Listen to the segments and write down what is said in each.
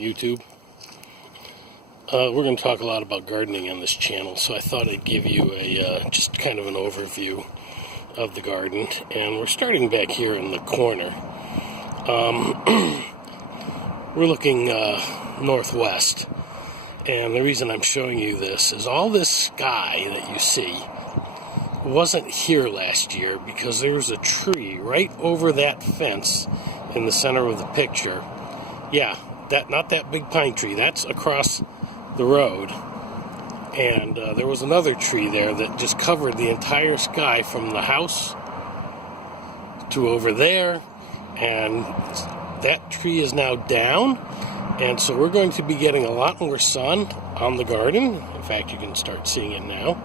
YouTube. We're going to talk a lot about gardening on this channel, so I thought I'd give you a just kind of an overview of the garden. And we're starting back here in the corner. We're looking northwest, and the reason I'm showing you this is all this sky that you see wasn't here last year because there was a tree right over that fence in the center of the picture. Yeah, not that big pine tree, that's across the road. And there was another tree there that just covered the entire sky from the house to over there, and that tree is now down, and so we're going to be getting a lot more sun on the garden. In fact, you can start seeing it now.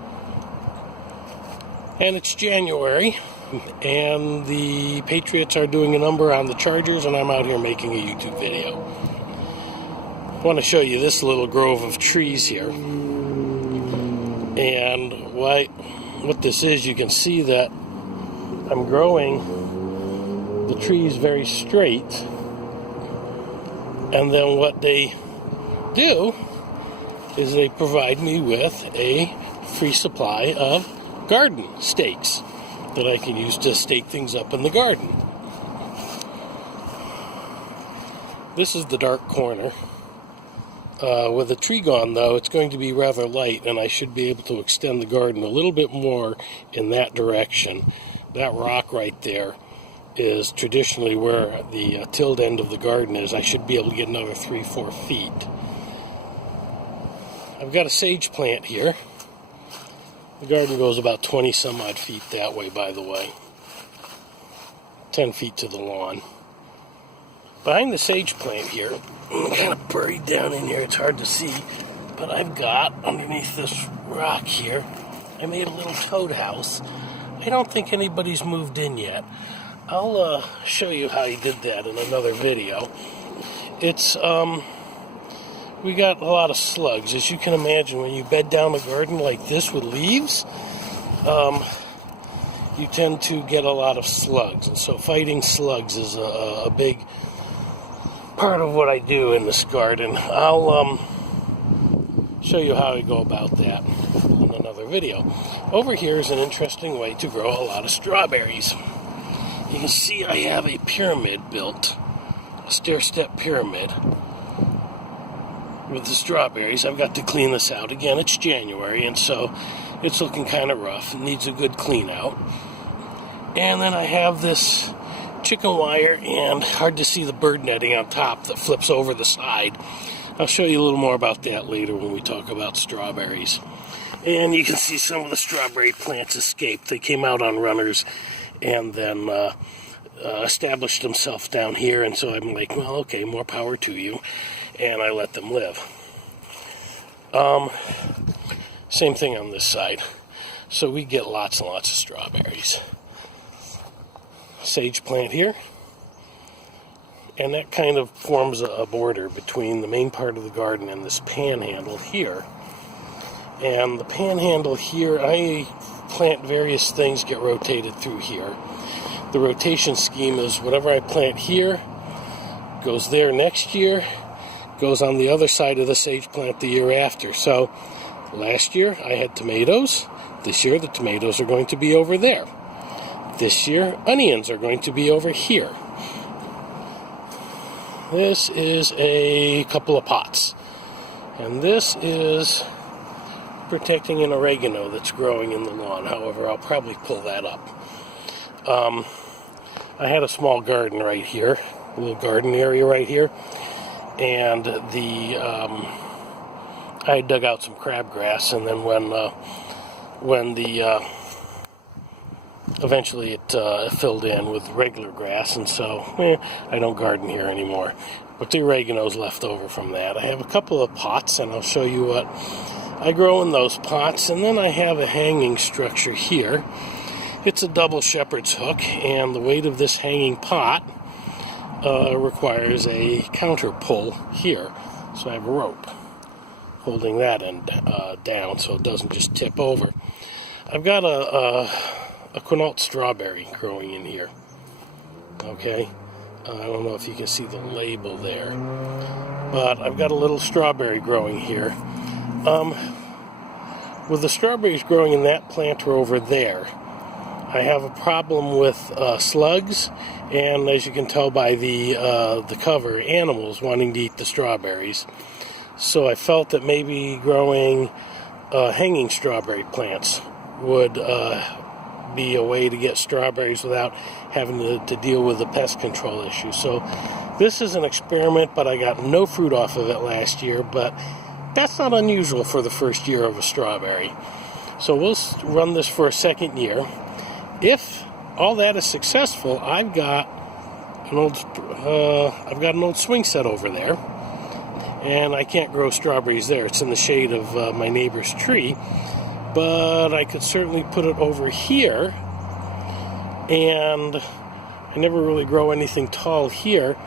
And it's January, and the Patriots are doing a number on the Chargers, and I'm out here making a YouTube video. I want to show you this little grove of trees here. And what this is, you can see that I'm growing the trees very straight. And then what they do is they provide me with a free supply of garden stakes that I can use to stake things up in the garden. This is the dark corner. With the tree gone, though, it's going to be rather light, and I should be able to extend the garden a little bit more in that direction. That rock right there is traditionally where the tilled end of the garden is. I should be able to get another 3-4 feet. I've got a sage plant here. The garden goes about 20 some odd feet that way, by the way. 10 feet to the lawn. Behind the sage plant here, I'm kind of buried down in here, it's hard to see, but I've got underneath this rock here, I made a little toad house. I don't think anybody's moved in yet. I'll show you how I did that in another video. It's, we got a lot of slugs. As you can imagine, when you bed down a garden like this with leaves, you tend to get a lot of slugs. And so fighting slugs is a big part of what I do in this garden. I'll show you how I go about that in another video. Over here is an interesting way to grow a lot of strawberries. You can see I have a pyramid built, a stair-step pyramid with the strawberries. I've got to clean this out. Again, it's January, and so it's looking kind of rough. It needs a good clean out. And then I have this chicken wire and hard to see the bird netting on top that flips over the side. I'll show you a little more about that later when we talk about strawberries. And you can see some of the strawberry plants escaped. They came out on runners and then established themselves down here, and so I'm like, well, okay, more power to you, and I let them live. Same thing on this side. So we get lots and lots of strawberries. Sage plant here, and that kind of forms a border between the main part of the garden and this panhandle here. And the panhandle here, I plant various things, get rotated through here. The rotation scheme is whatever I plant here goes there next year, goes on the other side of the sage plant the year after. So last year I had tomatoes. This year the tomatoes are going to be over there. This year onions are going to be over here. This is a couple of pots, and this is protecting an oregano that's growing in the lawn. However, I'll probably pull that up. I had a small garden right here, a little garden area right here, and I dug out some crabgrass, and then eventually it filled in with regular grass, and so I don't garden here anymore. But the oregano's left over from that. I have a couple of pots, and I'll show you what I grow in those pots. And then I have a hanging structure here. It's a double shepherd's hook, and the weight of this hanging pot requires a counter pull here. So I have a rope holding that end down so it doesn't just tip over. I've got a quinault strawberry growing in here. Okay, I don't know if you can see the label there, but I've got a little strawberry growing here. With the strawberries growing in that planter over there, I have a problem with slugs, and as you can tell by the cover, animals wanting to eat the strawberries. So I felt that maybe growing hanging strawberry plants would be a way to get strawberries without having to deal with the pest control issue. So this is an experiment, but I got no fruit off of it last year, but that's not unusual for the first year of a strawberry. So we'll run this for a second year. If all that is successful, I've got an old swing set over there, and I can't grow strawberries there. It's in the shade of my neighbor's tree, but I could certainly put it over here, and I never really grow anything tall here,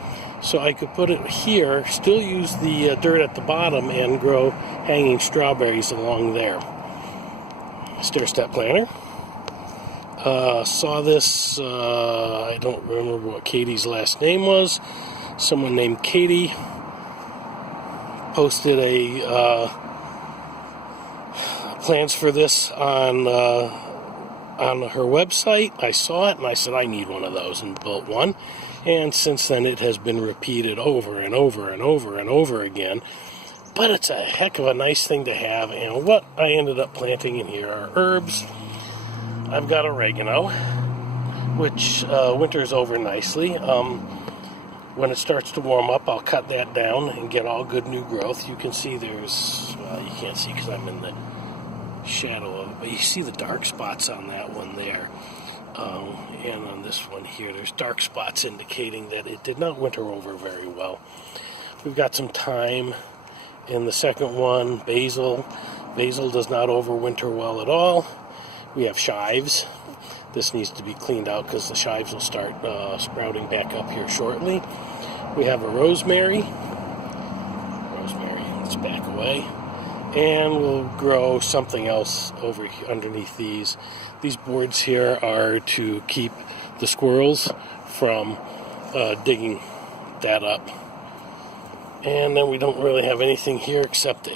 so I could put it here, still use the dirt at the bottom, and grow hanging strawberries along there. Stair-step planter. Saw this, I don't remember what Katie's last name was. Someone named Katie posted plans for this on her website. I saw it and I said, I need one of those, and built one. And since then it has been repeated over and over and over and over again. But it's a heck of a nice thing to have, and what I ended up planting in here are herbs. I've got oregano, which winters over nicely. When it starts to warm up, I'll cut that down and get all good new growth. You can see there's, you can't see because I'm in the shadow of it, but you see the dark spots on that one there. And on this one here, there's dark spots indicating that it did not winter over very well. We've got some thyme in the second one. Basil. Basil does not overwinter well at all. We have chives. This needs to be cleaned out because the chives will start sprouting back up here shortly. We have a rosemary. Let's back away. And we'll grow something else over underneath these. These boards here are to keep the squirrels from digging that up. And then we don't really have anything here except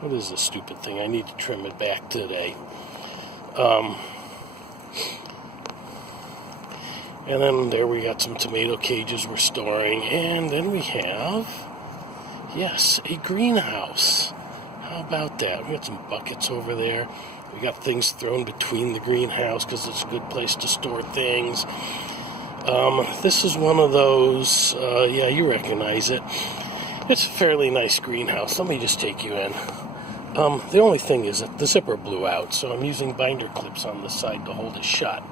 what is this stupid thing? I need to trim it back today. And then there we got some tomato cages we're storing. And then we have, yes, a greenhouse. How about that? We got some buckets over there. We got things thrown between the greenhouse because it's a good place to store things. This is one of those, yeah, you recognize it. It's a fairly nice greenhouse. Let me just take you in. The only thing is that the zipper blew out, so I'm using binder clips on the side to hold it shut.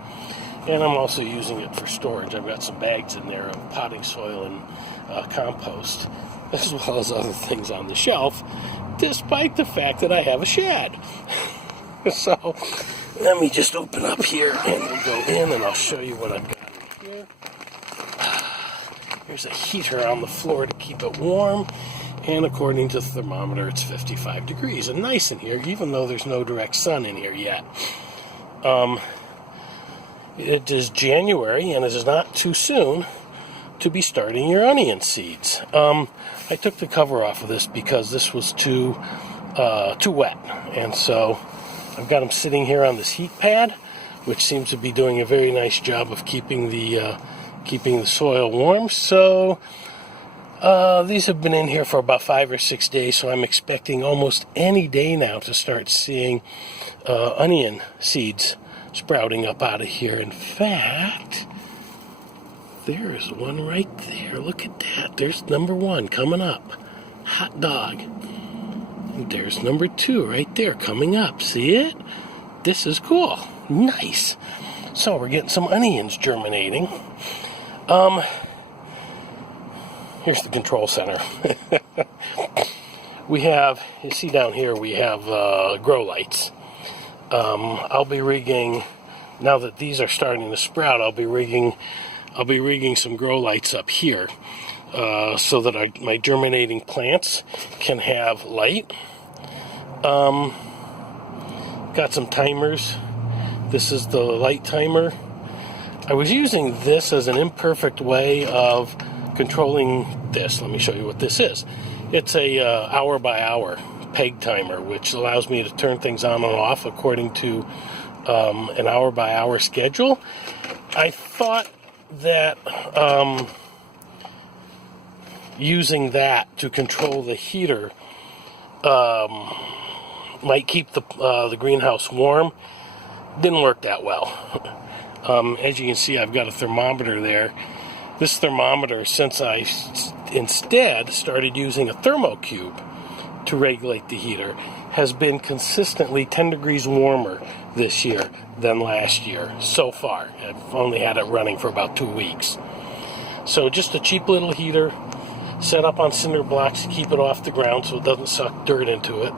And I'm also using it for storage. I've got some bags in there of potting soil and compost, as well as other things on the shelf, despite the fact that I have a shed. So, let me just open up here, and we'll go in, and I'll show you what I've got in here. There's a heater on the floor to keep it warm, and according to the thermometer, it's 55 degrees, and nice in here, even though there's no direct sun in here yet. It is January, and it is not too soon to be starting your onion seeds. I took the cover off of this because this was too wet, and so I've got them sitting here on this heat pad, which seems to be doing a very nice job of keeping the soil warm. So these have been in here for about 5 or 6 days, so I'm expecting almost any day now to start seeing onion seeds sprouting up out of here. In fact, there is one right there. Look at that. There's number 1 coming up. Hot dog. And there's number 2 right there coming up. See it? This is cool. Nice. So we're getting some onions germinating. Here's the control center. We have, you see down here, we have grow lights. I'll be rigging, now that these are starting to sprout, I'll be rigging some grow lights up here so that my germinating plants can have light. Got some timers. This is the light timer. I was using this as an imperfect way of controlling this. Let me show you what this is. It's a hour-by-hour peg timer, which allows me to turn things on and off according to an hour-by-hour schedule. I thought that using that to control the heater might keep the greenhouse warm. Didn't work that well. As you can see, I've got a thermometer there. This thermometer, since I instead started using a thermocube to regulate the heater, has been consistently 10 degrees warmer this year than last year so far. I've only had it running for about 2 weeks. So just a cheap little heater set up on cinder blocks to keep it off the ground so it doesn't suck dirt into it.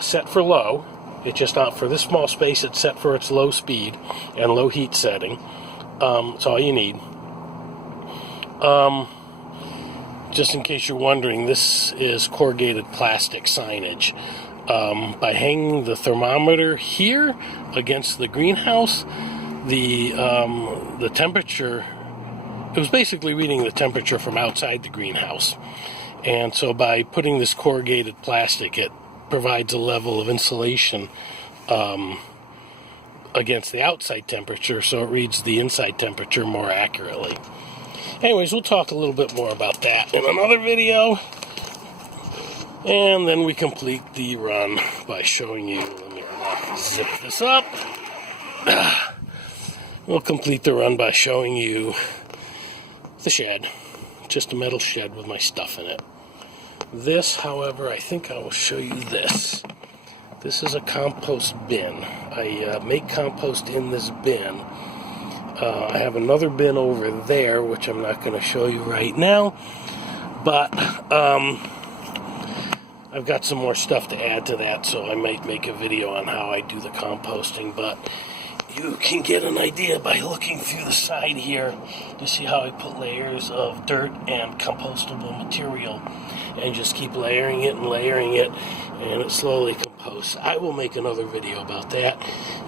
Set for low. It's just not for this small space. It's set for its low speed and low heat setting. That's all you need. Just in case you're wondering, this is corrugated plastic signage. By hanging the thermometer here against the greenhouse, the temperature, it was basically reading the temperature from outside the greenhouse. And so by putting this corrugated plastic, it provides a level of insulation against the outside temperature, so it reads the inside temperature more accurately. Anyways, we'll talk a little bit more about that in another video. And then we complete the run by showing you, let me zip this up. We'll complete the run by showing you the shed. Just a metal shed with my stuff in it. This, however, I think I will show you this. This is a compost bin. I make compost in this bin. I have another bin over there, which I'm not going to show you right now. But I've got some more stuff to add to that, so I might make a video on how I do the composting. But you can get an idea by looking through the side here to see how I put layers of dirt and compostable material and just keep layering it, and it slowly composts. I will make another video about that.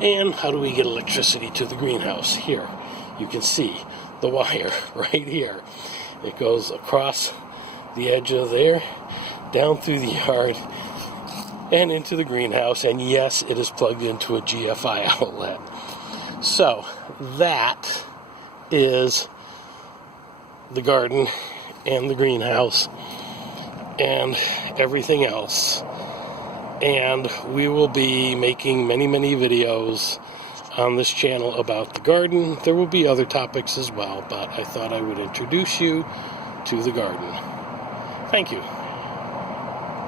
And how do we get electricity to the greenhouse? Here, you can see the wire right here. It goes across the edge of there, down through the yard, and into the greenhouse. And yes, it is plugged into a GFI outlet. So that is the garden and the greenhouse and everything else. And we will be making many, many videos on this channel about the garden. There will be other topics as well, but I thought I would introduce you to the garden. Thank you.